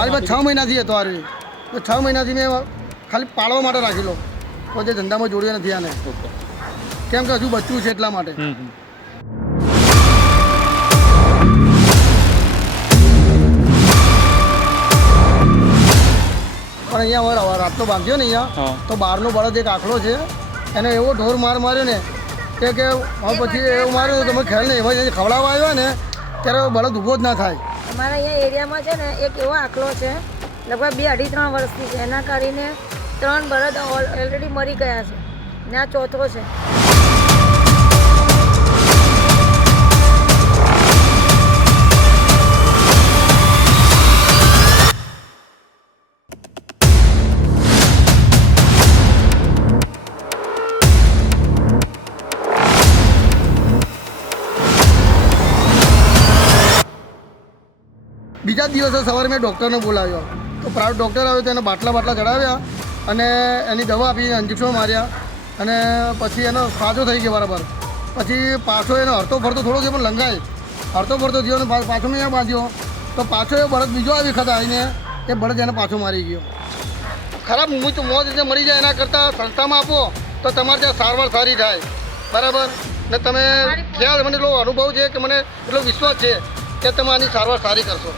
મારી પાસે 6 મહિનાથી હતો આરવી, તો 6 મહિનાથી મેં ખાલી પાળવા માટે રાખેલો, કોઈ જે ધંધામાં જોડ્યો નથી આને, કેમ કે હજુ બચ્ચું છે એટલા માટે. પણ અહીંયા રાતનો ભાગ્યો ને અહીંયા તો બહારનો બળદ એક આખલો છે, એને એવો ઢોર માર્યો ને કે પછી એવું માર્યું તમે ખ્યાલ નહીં, એવા ખવડાવવા આવ્યા ને ત્યારે બળદ ઊભો જ ના થાય. અમારા અહીંયા એરિયામાં છે ને એક એવો આખલો છે, લગભગ 2-2.5-3 વર્ષથી છે, એના કારણે 3 બળદ ઓલરેડી મરી ગયા છે ને આ ચોથો છે. બીજા દિવસે સવારે મેં ડૉક્ટરને બોલાવ્યો, તો પ્રાઇવેટ ડૉક્ટર આવ્યો તો એને બાટલા ચડાવ્યા અને એની દવા આપી, ઇન્જેક્શન માર્યા અને પછી એનો સાજો થઈ ગયો બરાબર. પછી પાછો એનો હરતો ફરતો થોડો થયો પણ લંગાઈ હરતો ફરતો થયો અને પાછો મેં અહીંયા બાંધ્યો તો પાછો એ બળદ બીજો આવી વખત આવીને એ બળદ એને પાછો મારી ગયો. ખરાબ મોત રીતે મરી જાય એના કરતાં સંસ્થામાં આપો તો તમારે ત્યાં સારવાર સારી થાય બરાબર. ને તમે ખ્યાલ મને એટલો અનુભવ છે કે મને એટલો વિશ્વાસ છે કે તમે આની સારવાર સારી કરશો.